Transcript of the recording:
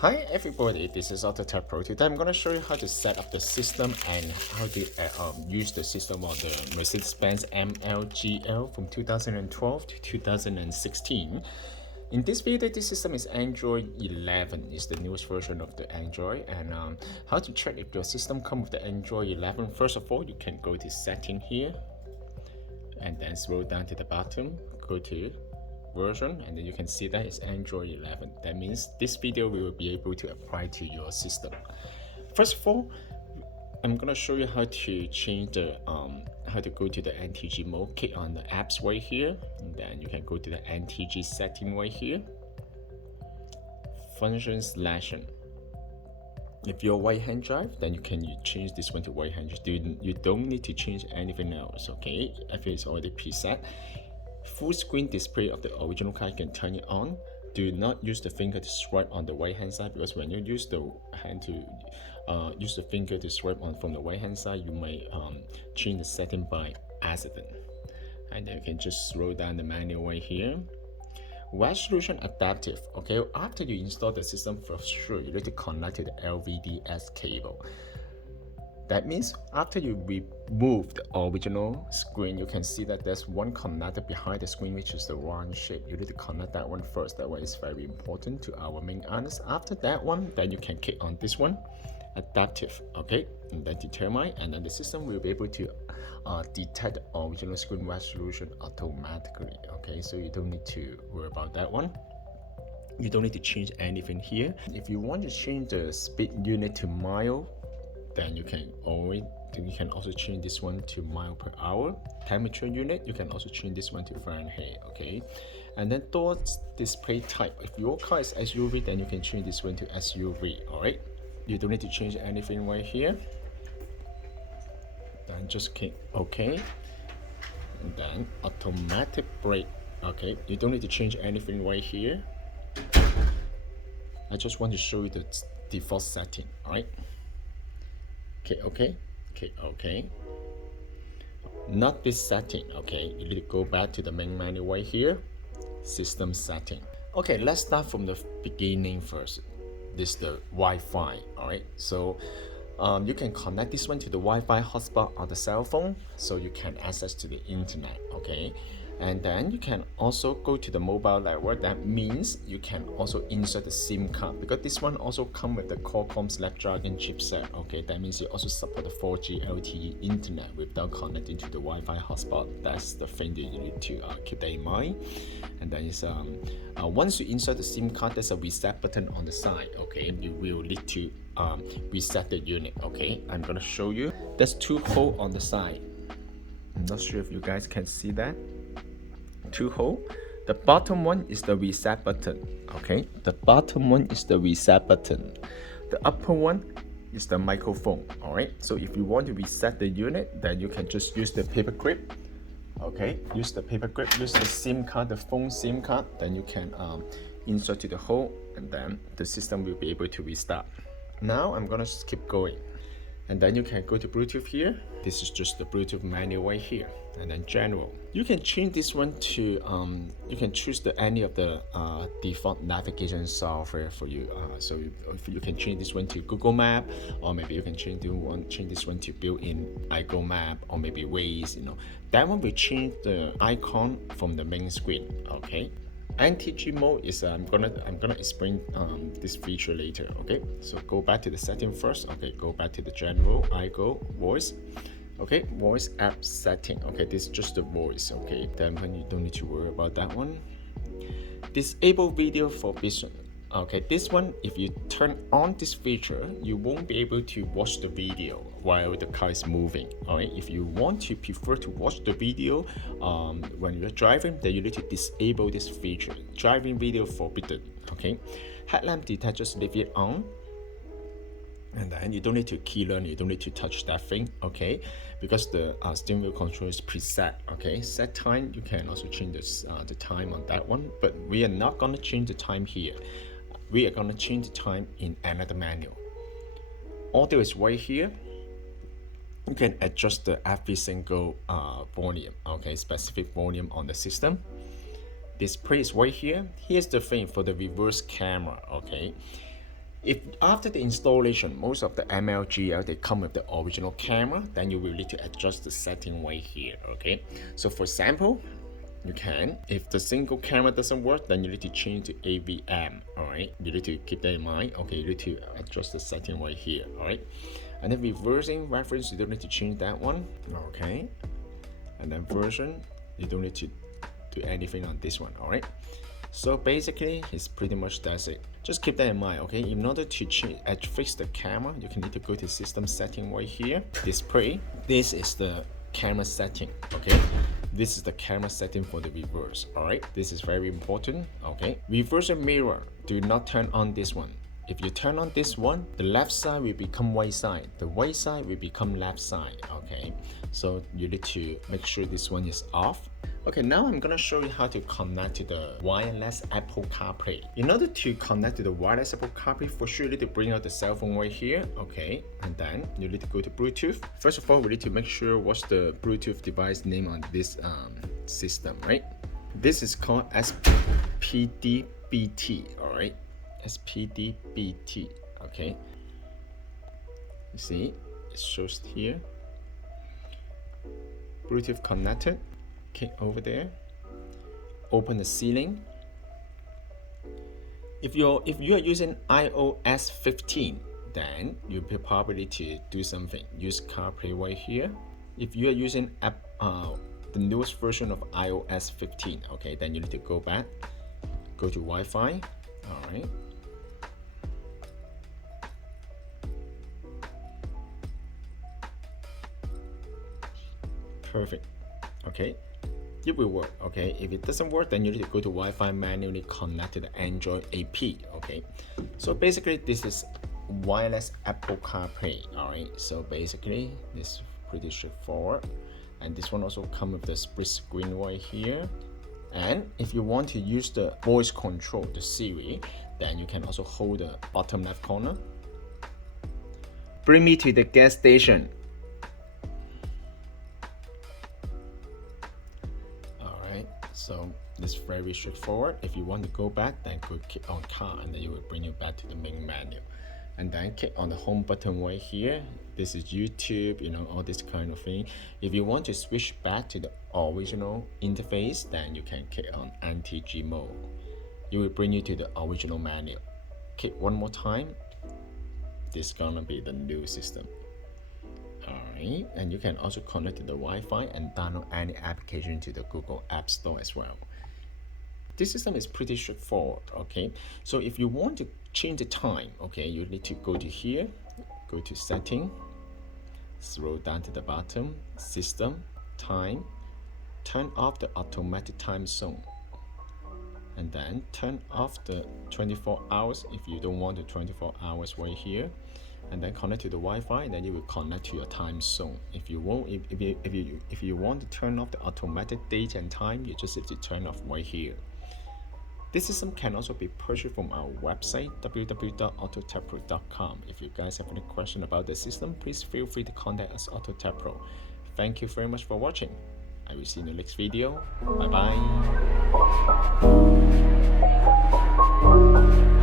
Hi everybody, this is AutoTech Pro. Today I'm going to show you how to set up the system and how to use the system on the Mercedes-Benz ML from 2012 to 2016. In this video, this system is Android 11, is the newest version of the Android. And how to check if your system comes with the Android 11. First of all, you can go to setting here and then scroll down to the bottom, go to version, and then you can see that it's Android 11. That means this video we will be able to apply to your system. First of all, I'm gonna show you how to change the how to go to the NTG mode. Click on the apps right here, and then you can go to the NTG setting right here, function selection. If you're right hand drive, then you can change this one to right hand. You don't need to change anything else, okay? If it's already preset. Full screen display of the original car, you can turn it on. Do not use the finger to swipe on the right hand side, because when you use the hand to use the finger to swipe on from the right hand side, you may change the setting by accident. And then you can just scroll down the menu right here. Resolution adaptive. Okay, after you install the system, for sure you need to connect to the LVDS cable. That means after you remove the original screen, you can see that there's one connector behind the screen, which is the round shape. You need to connect that one first. That one is very important to our main honest. After that one, then you can click on this one, adaptive, okay, and then determine, and then the system will be able to detect the original screen resolution automatically. Okay, so you don't need to worry about that one. You don't need to change anything here. If you want to change the speed unit to mile, then you can also change this one to mile per hour. Temperature unit, you can also change this one to Fahrenheit, okay? And then door display type. If your car is SUV, then you can change this one to SUV, all right? You don't need to change anything right here. Then just click OK. And then automatic brake, okay? You don't need to change anything right here. I just want to show you the default setting, all right? Okay. Not this setting, okay? You need to go back to the main menu right here, system setting. Okay, let's start from the beginning first. This is the Wi-Fi, all right? So you can connect this one to the Wi-Fi hotspot on the cell phone, so you can access to the internet, okay? And then you can also go to the mobile network. That means you can also insert the SIM card, because this one also comes with the Qualcomm Snapdragon chipset. Okay, that means you also support the 4G LTE internet without connecting to the Wi-Fi hotspot. That's the thing that you need to keep that in mind. And then it's once you insert the SIM card, there's a reset button on the side. Okay, you will need to reset the unit. Okay, I'm gonna show you. There's two holes on the side. I'm not sure if you guys can see that. Two hole. The bottom one is the reset button. Okay, the bottom one is the reset button. The upper one is the microphone. All right, so if you want to reset the unit, then you can just use the paper clip. Okay, use the paper clip, use the SIM card, the phone SIM card, then you can insert to the hole, and then the system will be able to restart. Now I'm gonna just keep going, and then you can go to Bluetooth here. This is just the Bluetooth menu right here, and then general. You can change this one to you can choose any of the default navigation software for you. So you can change this one to Google Map, or maybe you can change this one to built-in iGo Map, or maybe Waze. You know, that one will change the icon from the main screen. Okay. NTG mode is I'm gonna explain this feature later. Okay, so go back to the setting first. Okay, go back to the general, iGo, voice. Okay, voice app setting. Okay, this is just the voice. Okay, then you don't need to worry about that one. Disable video for vision. Okay, this one, if you turn on this feature, you won't be able to watch the video while the car is moving. Alright, if you prefer to watch the video when you're driving, then you need to disable this feature. Driving video forbidden. Okay, headlamp detector, just leave it on. And then you don't need to key learn, you don't need to touch that thing, okay? Because the steering wheel control is preset, okay? Set time, you can also change the time on that one, but we are not gonna change the time here. We are gonna change the time in another menu. Audio is right here. You can adjust the every single volume, okay, specific volume on the system. Display is right here. Here's the thing for the reverse camera, okay. If after the installation, most of the ML they come with the original camera, then you will need to adjust the setting right here, okay. So for example, you can, if the single camera doesn't work, then you need to change to AVM, all right. You need to keep that in mind, okay. You need to adjust the setting right here, all right. And then reversing reference, you don't need to change that one, okay. And then version, you don't need to do anything on this one, all right. So basically, it's pretty much that's it. Just keep that in mind, okay. In order to change, fix the camera, you can need to go to system setting right here, display. This is the camera setting, okay. This is the camera setting for the reverse, all right. This is very important, okay. Reverse mirror, do not turn on this one. If you turn on this one, the left side will become right side, the right side will become left side, okay. So you need to make sure this one is off. Okay, now I'm gonna show you how to connect to the wireless Apple CarPlay. In order to connect to the wireless Apple CarPlay, for sure you need to bring out the cell phone right here, okay, and then you need to go to Bluetooth. First of all, we need to make sure what's the Bluetooth device name on this system, right? This is called SPDBT, all right, SPDBT, okay. You see, it shows here. Bluetooth connected. Okay, over there, open the ceiling. If you are using iOS 15, then you probably need to do something. Use CarPlay right here. If you are using the newest version of iOS 15, okay, then you need to go back, go to Wi-Fi. All right. Perfect. Okay. It will work, okay. If it doesn't work, then you need to go to Wi-Fi, manually connect to the Android AP, okay. So basically, this is wireless Apple CarPlay, all right. So basically, this is pretty straightforward, and this one also comes with the split screen right here. And if you want to use the voice control, the Siri, then you can also hold the bottom left corner. Bring me to the gas station. So it's very straightforward. If you want to go back, then click on car, and then it will bring you back to the main menu. And then click on the home button right here. This is YouTube, you know, all this kind of thing. If you want to switch back to the original interface, then you can click on anti-G mode. It will bring you to the original menu. Click one more time. This is gonna be the new system. Alright, and you can also connect to the Wi-Fi and download any application to the Google App Store as well. This system is pretty straightforward, okay. So if you want to change the time, okay, you need to go to here, go to setting, scroll down to the bottom, system, time, turn off the automatic time zone, and then turn off the 24 hours if you don't want the 24 hours right here. And then connect to the Wi-Fi, and then you will connect to your time zone. If you want, if you want to turn off the automatic date and time, you just have to turn off right here. This system can also be purchased from our website www.autotappro.com. If you guys have any question about the system, please feel free to contact us, AutoTappro. Thank you very much for watching. I will see you in the next video. Bye bye.